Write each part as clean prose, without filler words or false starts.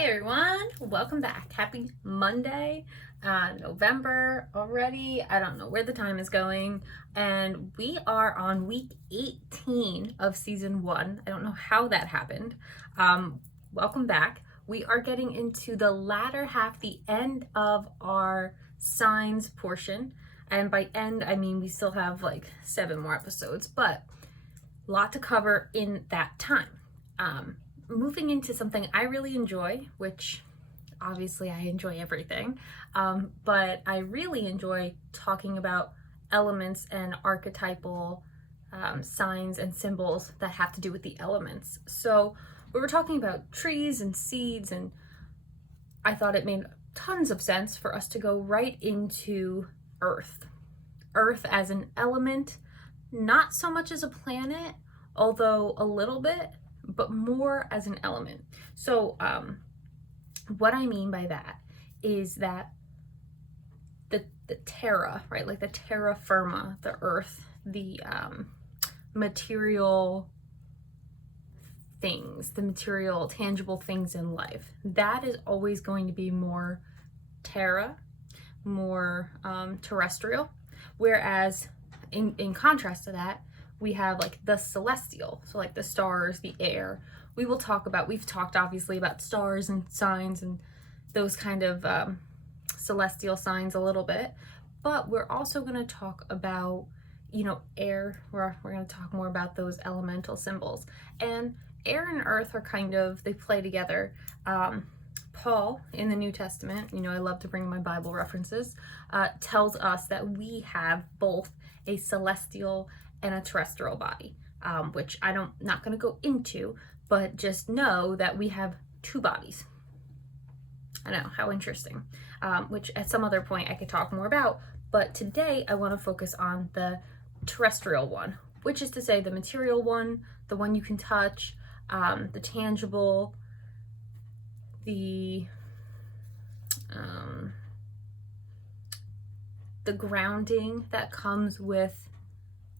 Hey everyone, welcome back. Happy Monday, November already. I don't know where the time is going, and we are on week 18 of season 1. I don't know how that happened. Welcome back. We are getting into the latter half, the end of our signs portion, and by end I mean we still have like 7 more episodes, but a lot to cover in that time. Moving into something I really enjoy, which obviously I enjoy everything, but I really enjoy talking about elements and archetypal signs and symbols that have to do with the elements. So we were talking about trees and seeds, and I thought it made tons of sense for us to go right into Earth. Earth as an element, not so much as a planet, although a little bit, but more as an element. So what I mean by that is that the terra, right, like the terra firma, the earth, the material things, the material tangible things in life, that is always going to be more terra, more terrestrial, whereas in contrast to that, we have like the celestial, so like the stars, the air. We've talked obviously about stars and signs and those kind of celestial signs a little bit, but we're also going to talk about, air. We're going to talk more about those elemental symbols. And air and earth are they play together. Paul in the New Testament, I love to bring my Bible references, tells us that we have both a celestial and a terrestrial body, which not going to go into, but just know that we have 2 bodies. I know, how interesting, which at some other point I could talk more about, but today I want to focus on the terrestrial one, which is to say the material one, the one you can touch, the tangible, the grounding that comes with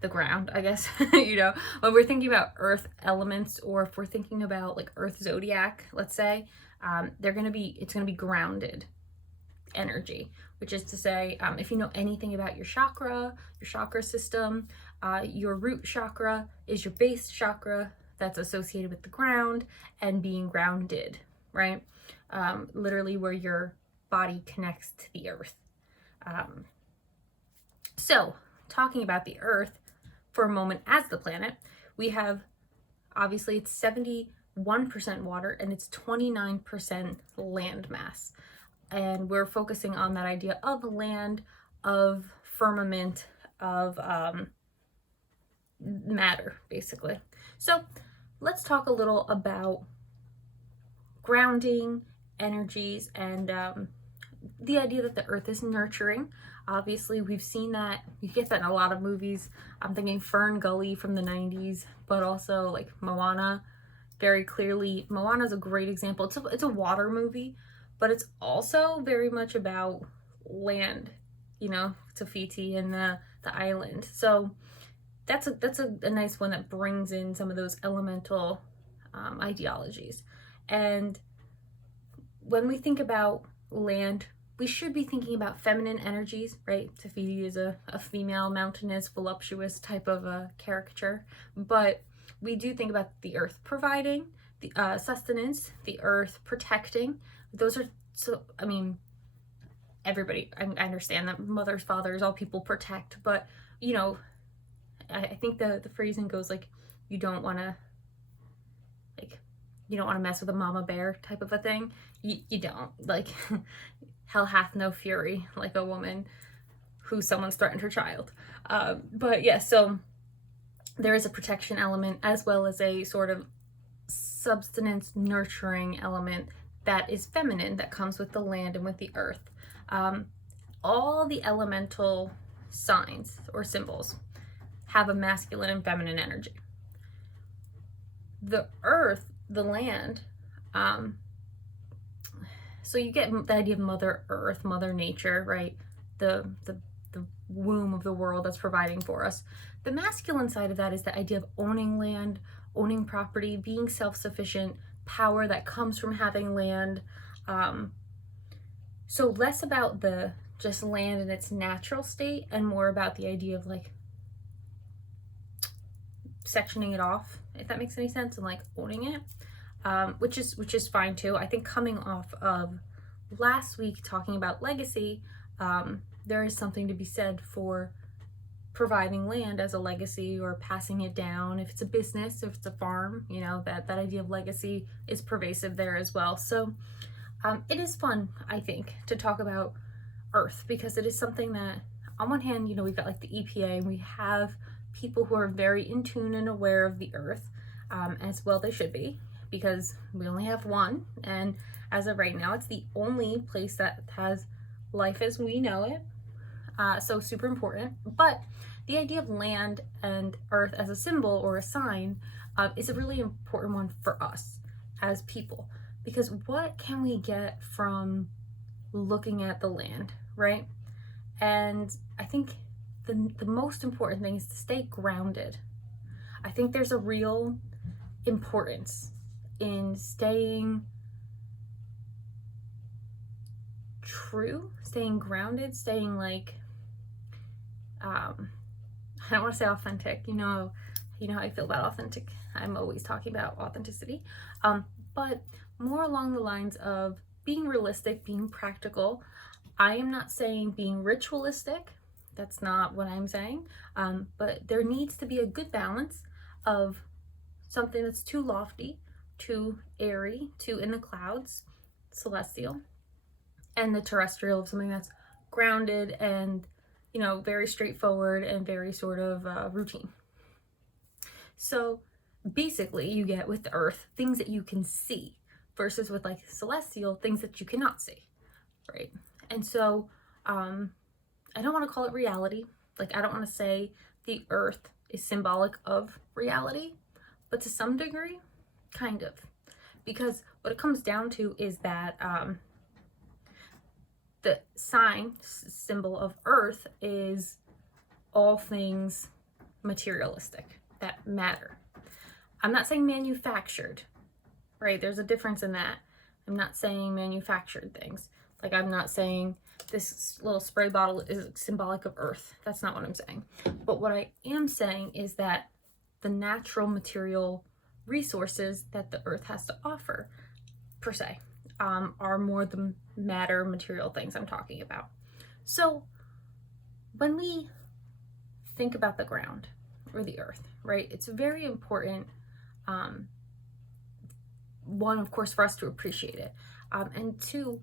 the ground, I guess. When we're thinking about earth elements, or if we're thinking about like earth zodiac, let's say, it's going to be grounded energy, which is to say, if you know anything about your chakra system, your root chakra is your base chakra that's associated with the ground and being grounded, right? Literally where your body connects to the earth. So talking about the earth for a moment as the planet, we have, obviously it's 71% water and it's 29% land mass. And we're focusing on that idea of land, of firmament, of matter, basically. So let's talk a little about grounding energies and the idea that the earth is nurturing. Obviously, we've seen that. You get that in a lot of movies. I'm thinking Fern Gully from the 90s, but also like Moana. Very clearly, Moana's a great example. It's a water movie, but it's also very much about land, Te and the island. So that's a nice one that brings in some of those elemental ideologies. And when we think about land, we should be thinking about feminine energies, right? Te Fiti is a female, mountainous, voluptuous type of a caricature. But we do think about the earth providing, the sustenance, the earth protecting. Those are, everybody, I understand that mothers, fathers, all people protect, but, I think the phrasing goes like, you don't want to mess with a mama bear type of a thing. You don't, like, hell hath no fury like a woman who someone's threatened her child. But yeah, so there is a protection element as well as a sort of substance nurturing element that is feminine, that comes with the land and with the earth. All the elemental signs or symbols have a masculine and feminine energy. The earth, the land, so you get the idea of Mother Earth, Mother Nature, right? The womb of the world that's providing for us. The masculine side of that is the idea of owning land, owning property, being self-sufficient, power that comes from having land. So less about the just land in its natural state and more about the idea of like sectioning it off, if that makes any sense, and like owning it, which is fine too. I think coming off of last week talking about legacy, there is something to be said for providing land as a legacy or passing it down. If it's a business, if it's a farm, you know, that idea of legacy is pervasive there as well. So it is fun, I think, to talk about Earth, because it is something that on one hand, you know, we've got like the EPA and we have people who are very in tune and aware of the Earth, as well they should be, because we only have one, and as of right now it's the only place that has life as we know it, so super important. But the idea of land and Earth as a symbol or a sign is a really important one for us as people, because what can we get from looking at the land, right? And I think the most important thing is to stay grounded. I think there's a real importance in staying true, staying grounded, staying like, I don't want to say authentic, you know how I feel about authentic. I'm always talking about authenticity, but more along the lines of being realistic, being practical. I am not saying being ritualistic. That's not what I'm saying. But there needs to be a good balance of something that's too lofty, too airy, too in the clouds, celestial, and the terrestrial of something that's grounded and, you know, very straightforward and very sort of routine. So basically you get with the Earth things that you can see versus with like celestial things that you cannot see, right? And so I don't want to call it reality. Like, I don't want to say the Earth is symbolic of reality, but to some degree, kind of. Because what it comes down to is that the symbol of Earth is all things materialistic that matter. I'm not saying manufactured, right? There's a difference in that. I'm not saying manufactured things. Like, I'm not saying this little spray bottle is symbolic of Earth. That's not what I'm saying. But what I am saying is that the natural material resources that the Earth has to offer, per se, are more the matter material things I'm talking about. So when we think about the ground or the Earth, right, it's very important, one, of course, for us to appreciate it, and two,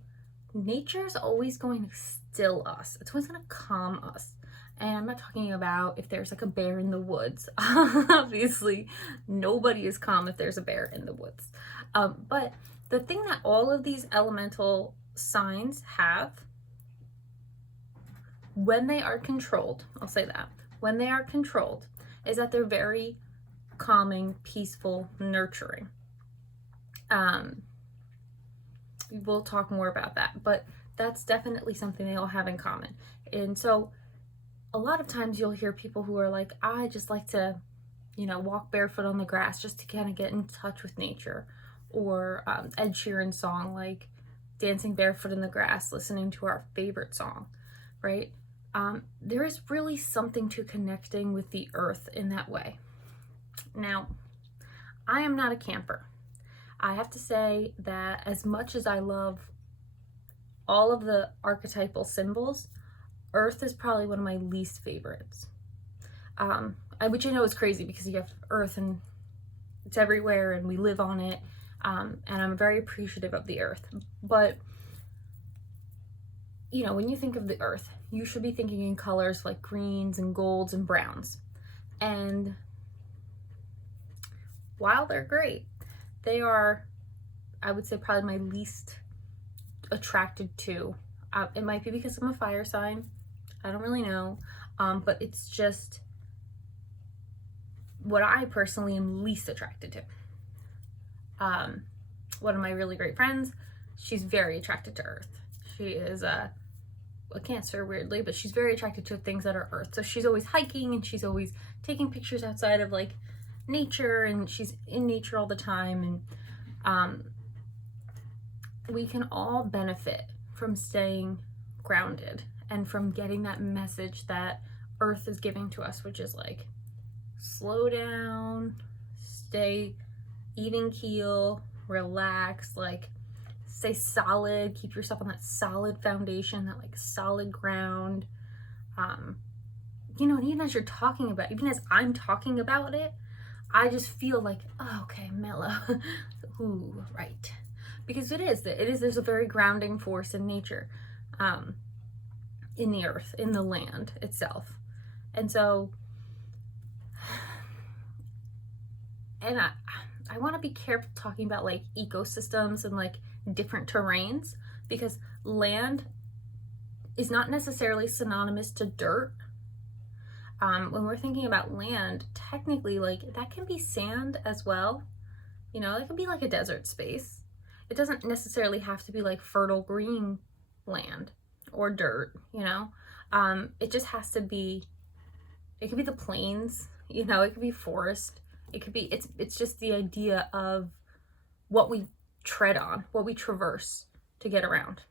nature is always going to still us. It's always going to calm us. And I'm not talking about if there's like a bear in the woods. Obviously, nobody is calm if there's a bear in the woods. But the thing that all of these elemental signs have, when they are controlled, I'll say that, when they are controlled, is that they're very calming, peaceful, nurturing. We'll talk more about that, but that's definitely something they all have in common. And so a lot of times you'll hear people who are like, I just like to, you know, walk barefoot on the grass just to kind of get in touch with nature. Or Ed Sheeran's song, like dancing barefoot in the grass, listening to our favorite song, right? There is really something to connecting with the Earth in that way. Now, I am not a camper. I have to say that as much as I love all of the archetypal symbols, Earth is probably one of my least favorites. Which I know is crazy because you have Earth and it's everywhere and we live on it. And I'm very appreciative of the Earth. But, you know, when you think of the Earth, you should be thinking in colors like greens and golds and browns. And while they're great, they are, I would say, probably my least attracted to. It might be because I'm a fire sign. I don't really know. But it's just what I personally am least attracted to. One of my really great friends, she's very attracted to Earth. She is a Cancer, weirdly, but she's very attracted to things that are Earth. So she's always hiking and she's always taking pictures outside of like nature, and she's in nature all the time. We can all benefit from staying grounded and from getting that message that Earth is giving to us, which is like, slow down, stay even keel, relax, like stay solid, keep yourself on that solid foundation, that like solid ground. And even as you're talking about, even as I'm talking about it, I just feel like, oh, okay, mellow. Ooh, right. Because there's a very grounding force in nature, in the earth, in the land itself. And so, and I want to be careful talking about like ecosystems and like different terrains, because land is not necessarily synonymous to dirt. When we're thinking about land, technically, like, that can be sand as well. It can be like a desert space. It doesn't necessarily have to be like fertile green land or dirt, it just has to be, it could be the plains, it could be forest. It could be, it's just the idea of what we tread on, what we traverse to get around,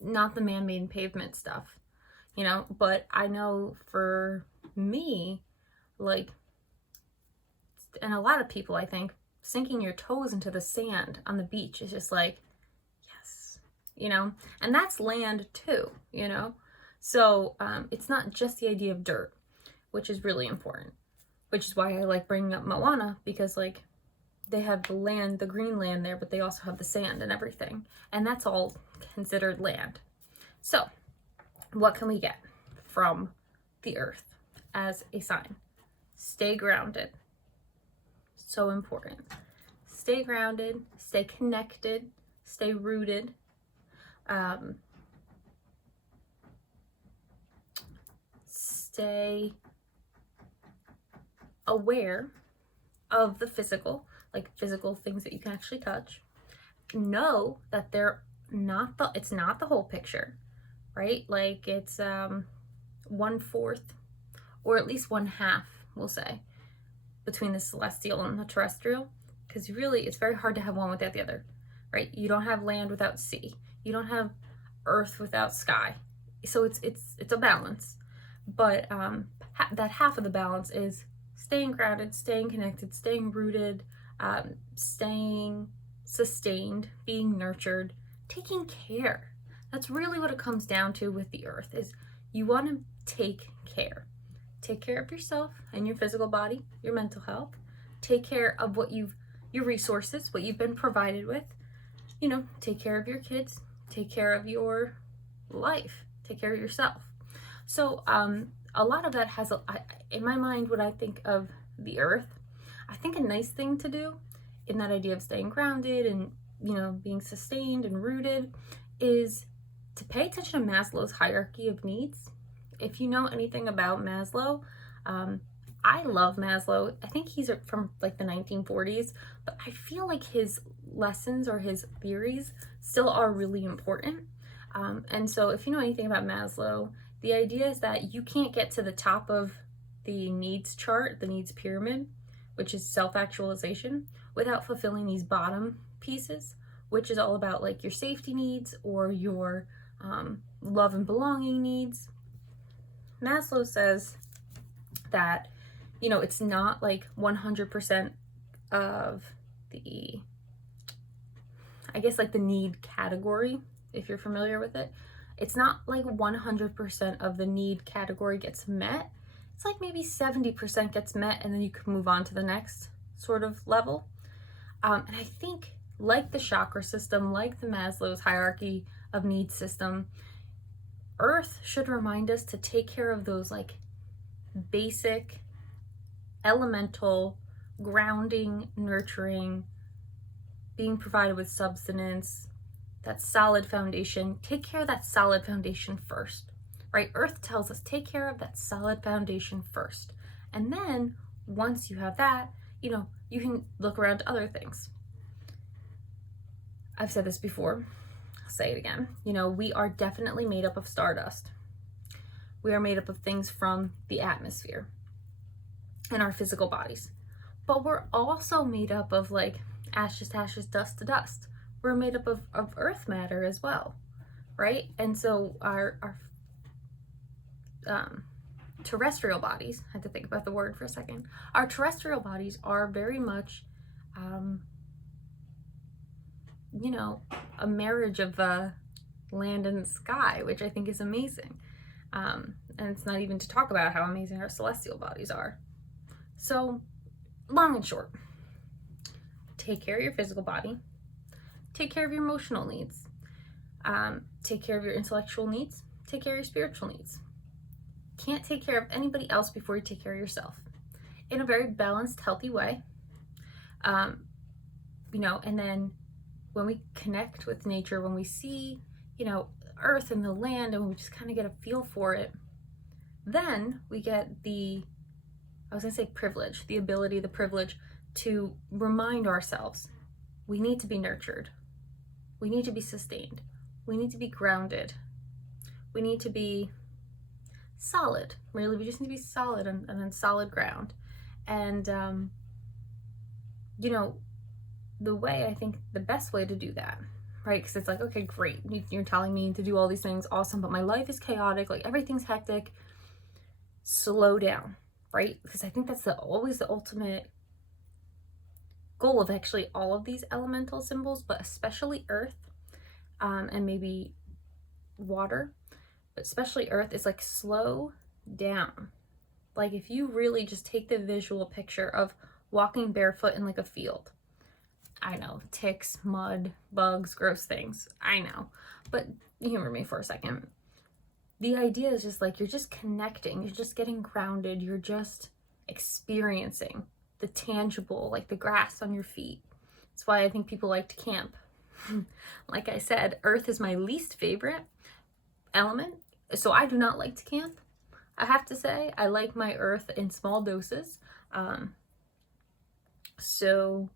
not the man-made pavement stuff, but I know for me, like, and a lot of people, I think, sinking your toes into the sand on the beach is just like, yes, and that's land too, so it's not just the idea of dirt, which is really important, which is why I like bringing up Moana, because like they have the land, the green land there, but they also have the sand and everything, and that's all considered land. So what can we get from the earth as a sign? Stay grounded. So important. Stay grounded, stay connected, stay rooted. Stay aware of the physical, like physical things that you can actually touch. Know that it's not the whole picture, right? Like it's 1/4 or at least 1/2, we'll say, between the celestial and the terrestrial, because really it's very hard to have one without the other, right? You don't have land without sea. You don't have earth without sky. So it's a balance, but that half of the balance is staying grounded, staying connected, staying rooted, staying sustained, being nurtured, taking care. That's really what it comes down to with the earth, is you want to take care. Take care of yourself and your physical body, your mental health. Take care of your resources, what you've been provided with. Take care of your kids. Take care of your life. Take care of yourself. So a lot of that has, in my mind, when I think of the earth, I think a nice thing to do in that idea of staying grounded and, being sustained and rooted is to pay attention to Maslow's hierarchy of needs. If you know anything about Maslow, I love Maslow. I think he's from like the 1940s, but I feel like his lessons or his theories still are really important. And so if you know anything about Maslow, the idea is that you can't get to the top of the needs chart, the needs pyramid, which is self-actualization, without fulfilling these bottom pieces, which is all about like your safety needs or your love and belonging needs. Maslow says that, it's not like 100% of the, I guess, like the need category, if you're familiar with it. It's not like 100% of the need category gets met. It's like maybe 70% gets met, and then you can move on to the next sort of level. And I think, like the chakra system, like the Maslow's hierarchy of needs system, Earth should remind us to take care of those like basic, elemental, grounding, nurturing, being provided with substance, that solid foundation. Take care of that solid foundation first, right? Earth tells us take care of that solid foundation first. And then once you have that, you can look around to other things. I've said this before. I'll say it again. We are definitely made up of stardust. We are made up of things from the atmosphere and our physical bodies. But we're also made up of like Ashes to ashes, dust to dust. We're made up of earth matter as well, right? And so our terrestrial bodies, I had to think about the word for a second. Our terrestrial bodies are very much, you know, a marriage of land and sky, which I think is amazing. And it's not even to talk about how amazing our celestial bodies are. So, long and short, take care of your physical body, take care of your emotional needs, take care of your intellectual needs, take care of your spiritual needs. Can't take care of anybody else before you take care of yourself in a very balanced, healthy way. You know, and then when we connect with nature, when we see, you know, earth and the land, and we just kind of get a feel for it, then we get the, I was gonna say privilege, the ability, the privilege to remind ourselves we need to be nurtured, we need to be sustained, we need to be grounded, we need to be solid. Really, we just need to be solid and on solid ground. And you know, the way, I think the best way to do that, right? Because it's like, okay, great, you're telling me to do all these things, awesome, but my life is chaotic, like everything's hectic. Slow down, right? Because I think that's always the ultimate goal of actually all of these elemental symbols, but especially earth, and maybe water, but especially earth, is like slow down. Like if you really just take the visual picture of walking barefoot in like a field. I know, ticks, mud, bugs, gross things, I know, but humor me for a second. The idea is just like, you're just connecting, you're just getting grounded, you're just experiencing the tangible, like the grass on your feet. That's why I think people like to camp. Like I said, earth is my least favorite element, so I do not like to camp. I have to say, I like my earth in small doses. So,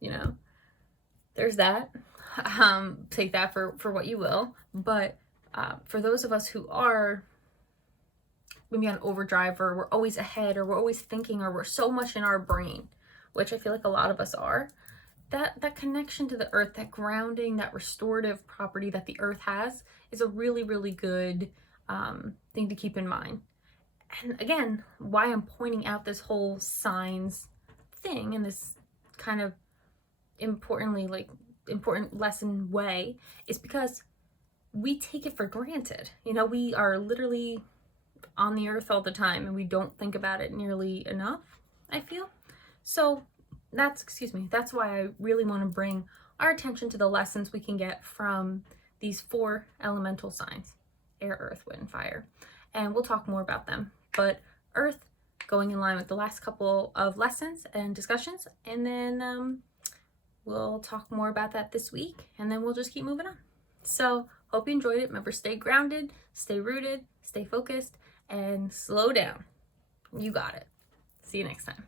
you know, there's that. Take that for what you will. But for those of us who are maybe on overdrive, or we're always ahead, or we're always thinking, or we're so much in our brain, which I feel like a lot of us are, that connection to the earth, that grounding, that restorative property that the earth has, is a really, really good thing to keep in mind. And again, why I'm pointing out this whole signs thing in this kind of important lesson way is because we take it for granted. You know, we are literally on the earth all the time and we don't think about it nearly enough, I feel. So that's why I really want to bring our attention to the lessons we can get from these 4 elemental signs: air, earth, wind, fire. And we'll talk more about them. But earth, going in line with the last couple of lessons and discussions, and then we'll talk more about that this week, and then we'll just keep moving on. So hope you enjoyed it. Remember, stay grounded, stay rooted, stay focused, and slow down. You got it. See you next time.